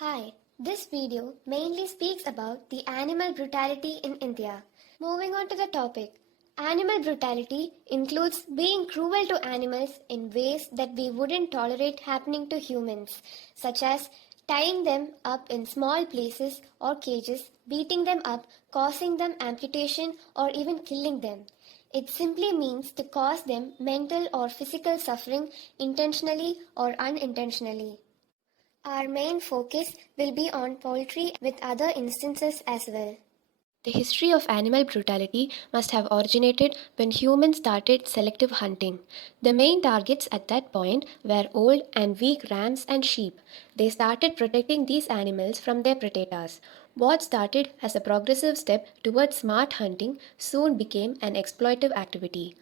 Hi, this video mainly speaks about the animal brutality in India. Moving on to the topic. Animal brutality includes being cruel to animals in ways that we wouldn't tolerate happening to humans, such as tying them up in small places or cages, beating them up, causing them amputation, or even killing them. It simply means to cause them mental or physical suffering intentionally or unintentionally. Our main focus will be on poultry with other instances as well. The history of animal brutality must have originated when humans started selective hunting. The main targets at that point were old and weak rams and sheep. They started protecting these animals from their predators. What started as a progressive step towards smart hunting soon became an exploitative activity.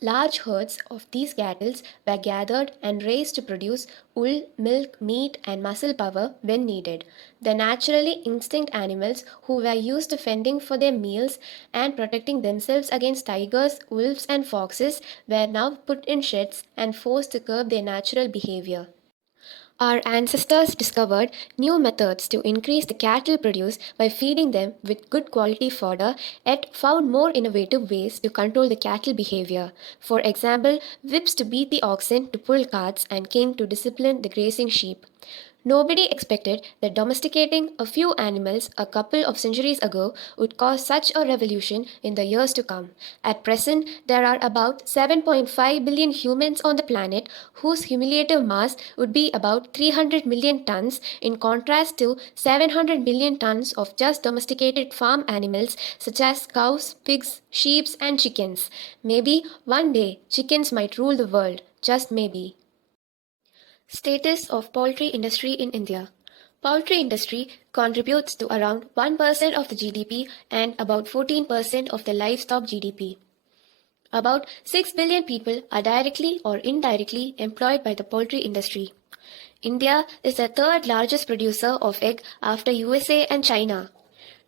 Large herds of these cattle were gathered and raised to produce wool, milk, meat, and muscle power when needed. The naturally instinct animals who were used to fending for their meals and protecting themselves against tigers, wolves, and foxes were now put in sheds and forced to curb their natural behavior. Our ancestors discovered new methods to increase the cattle produce by feeding them with good quality fodder, yet found more innovative ways to control the cattle behavior. For example, whips to beat the oxen to pull carts and cane to discipline the grazing sheep. Nobody expected that domesticating a few animals a couple of centuries ago would cause such a revolution in the years to come. At present, there are about 7.5 billion humans on the planet whose cumulative mass would be about 300 million tons, in contrast to 700 million tons of just domesticated farm animals such as cows, pigs, sheep, and chickens. Maybe one day chickens might rule the world, just maybe. Status of poultry industry in India. Poultry industry contributes to around 1% of the GDP and about 14% of the livestock GDP. About 6 billion people are directly or indirectly employed by the poultry industry. India is the third largest producer of egg after USA and China.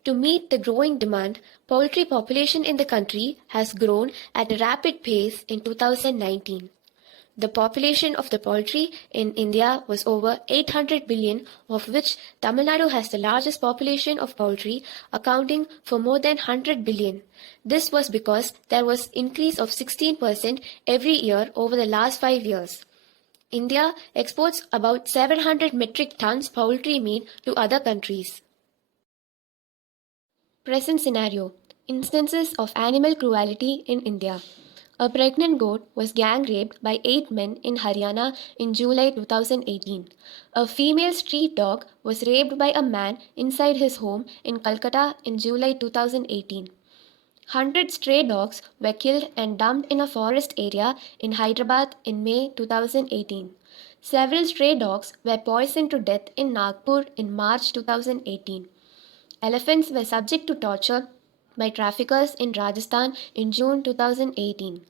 To meet the growing demand, poultry population in the country has grown at a rapid pace in 2019. The population of the poultry in India was over 800 billion, of which Tamil Nadu has the largest population of poultry, accounting for more than 100 billion. This was because there was increase of 16% every year over the last 5 years. India exports about 700 metric tons poultry meat to other countries. Present scenario. Instances of animal cruelty in India. A pregnant goat was gang raped by 8 men in Haryana in July 2018. A female street dog was raped by a man inside his home in Calcutta in July 2018. 100 stray dogs were killed and dumped in a forest area in Hyderabad in May 2018. Several stray dogs were poisoned to death in Nagpur in March 2018. Elephants were subject to torture by traffickers in Rajasthan in June 2018.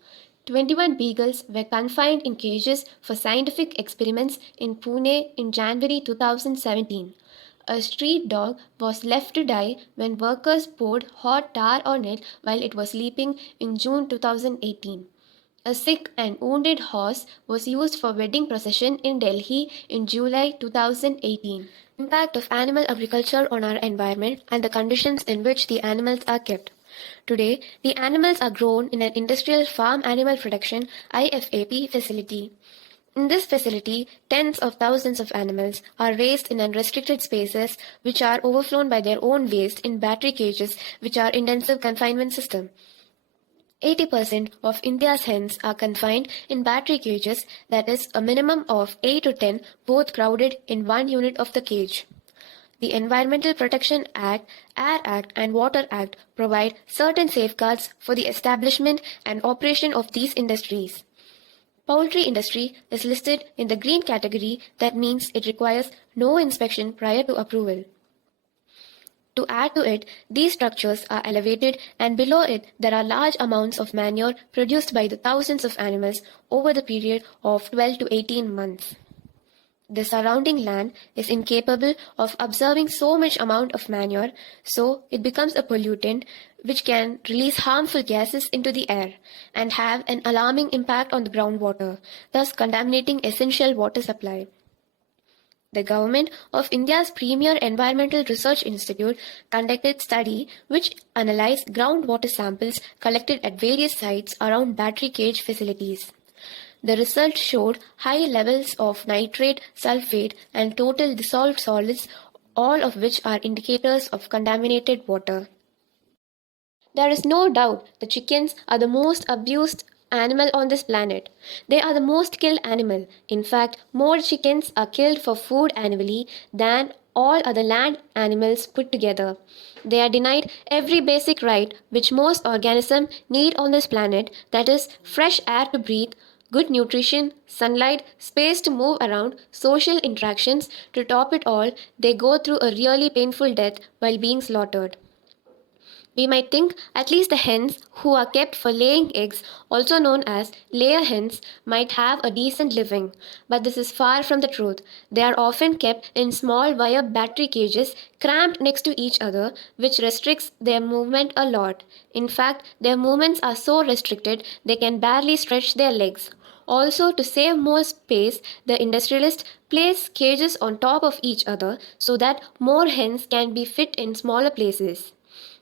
21 beagles were confined in cages for scientific experiments in Pune in January 2017. A street dog was left to die when workers poured hot tar on it while it was sleeping in June 2018. A sick and wounded horse was used for wedding procession in Delhi in July 2018. Impact of animal agriculture on our environment and the conditions in which the animals are kept. Today, the animals are grown in an industrial farm animal production IFAP facility. In this facility, tens of thousands of animals are raised in unrestricted spaces which are overflown by their own waste in battery cages which are intensive confinement system. 80% of India's hens are confined in battery cages, that is, a minimum of 8 to 10, both crowded in one unit of the cage. The Environmental Protection Act, Air Act, and Water Act provide certain safeguards for the establishment and operation of these industries. Poultry industry is listed in the green category, that means it requires no inspection prior to approval. To add to it, these structures are elevated and below it there are large amounts of manure produced by the thousands of animals over the period of 12 to 18 months. The surrounding land is incapable of absorbing so much amount of manure, so it becomes a pollutant which can release harmful gases into the air and have an alarming impact on the groundwater, thus contaminating essential water supply. The government of India's premier environmental research institute conducted study which analyzed groundwater samples collected at various sites around battery cage facilities. The result showed high levels of nitrate, sulfate, and total dissolved solids, all of which are indicators of contaminated water. There is no doubt the chickens are the most abused animal on this planet. They are the most killed animal. In fact, more chickens are killed for food annually than all other land animals put together. They are denied every basic right which most organisms need on this planet, that is, fresh air to breathe, good nutrition, sunlight, space to move around, social interactions. To top it all, they go through a really painful death while being slaughtered. We might think at least the hens who are kept for laying eggs, also known as layer hens, might have a decent living, but this is far from the truth. They are often kept in small wire battery cages cramped next to each other, which restricts their movement a lot. In fact, their movements are so restricted they can barely stretch their legs. Also, to save more space, the industrialists place cages on top of each other so that more hens can be fit in smaller places.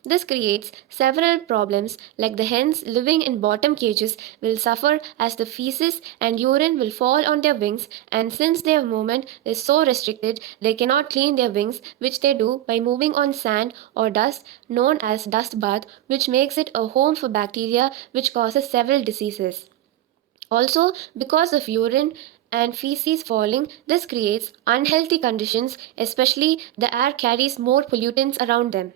This creates several problems, like the hens living in bottom cages will suffer as the feces and urine will fall on their wings, and since their movement is so restricted, they cannot clean their wings, which they do by moving on sand or dust known as dust bath, which makes it a home for bacteria which causes several diseases. Also, because of urine and feces falling, this creates unhealthy conditions, especially the air carries more pollutants around them.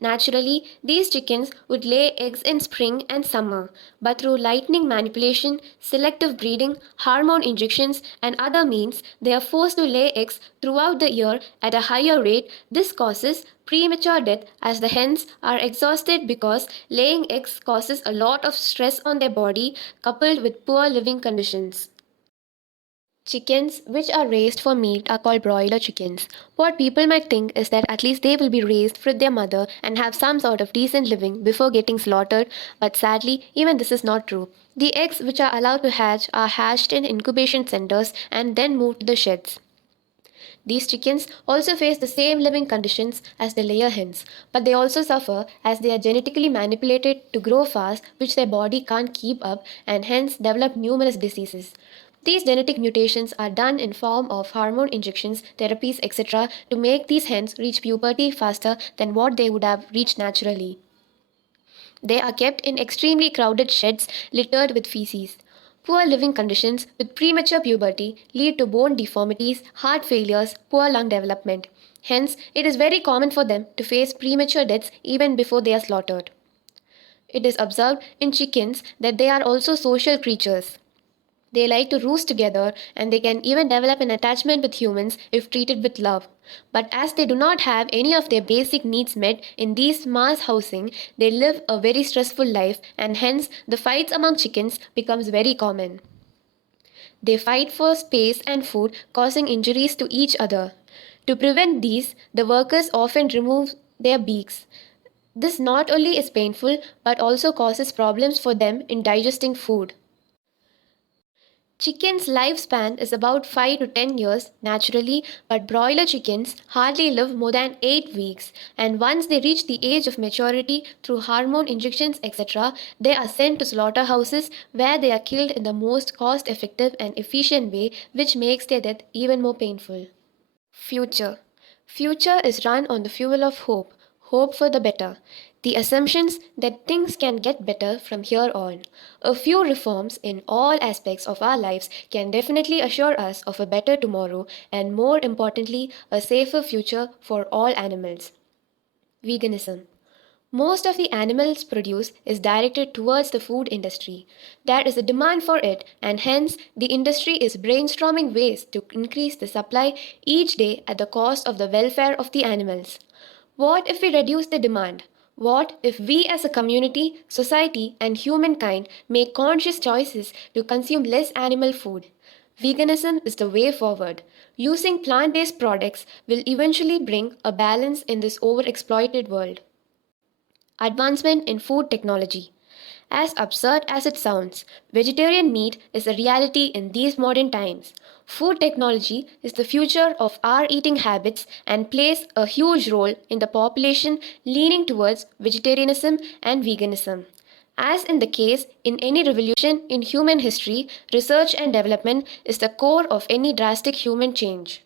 Naturally, these chickens would lay eggs in spring and summer, but through lightning manipulation, selective breeding, hormone injections, and other means, they are forced to lay eggs throughout the year at a higher rate. This causes premature death as the hens are exhausted because laying eggs causes a lot of stress on their body coupled with poor living conditions. Chickens which are raised for meat are called broiler chickens. What people might think is that at least they will be raised with their mother and have some sort of decent living before getting slaughtered, but sadly, even this is not true. The eggs which are allowed to hatch are hatched in incubation centers and then moved to the sheds. These chickens also face the same living conditions as the layer hens, but they also suffer as they are genetically manipulated to grow fast, which their body can't keep up, and hence develop numerous diseases. These genetic mutations are done in form of hormone injections, therapies, etc. to make these hens reach puberty faster than what they would have reached naturally. They are kept in extremely crowded sheds littered with feces. Poor living conditions with premature puberty lead to bone deformities, heart failures, poor lung development. Hence, it is very common for them to face premature deaths even before they are slaughtered. It is observed in chickens that they are also social creatures. They like to roost together and they can even develop an attachment with humans if treated with love. But as they do not have any of their basic needs met in these mass housing, they live a very stressful life and hence the fights among chickens becomes very common. They fight for space and food, causing injuries to each other. To prevent these, the workers often remove their beaks. This not only is painful but also causes problems for them in digesting food. Chicken's lifespan is about 5 to 10 years naturally, but broiler chickens hardly live more than 8 weeks, and once they reach the age of maturity through hormone injections, etc., they are sent to slaughterhouses where they are killed in the most cost effective and efficient way, which makes their death even more painful. Future. Future is run on the fuel of hope, hope for the better. The assumptions that things can get better from here on. A few reforms in all aspects of our lives can definitely assure us of a better tomorrow and, more importantly, a safer future for all animals. Veganism. Most of the animals produced is directed towards the food industry. There is a demand for it, and hence the industry is brainstorming ways to increase the supply each day at the cost of the welfare of the animals. What if we reduce the demand? What if we as a community, society, and humankind make conscious choices to consume less animal food? Veganism is the way forward. Using plant based products will eventually bring a balance in this overexploited world. Advancement in food technology. As absurd as it sounds, vegetarian meat is a reality in these modern times. Food technology is the future of our eating habits and plays a huge role in the population leaning towards vegetarianism and veganism. As in the case in any revolution in human history, research and development is the core of any drastic human change.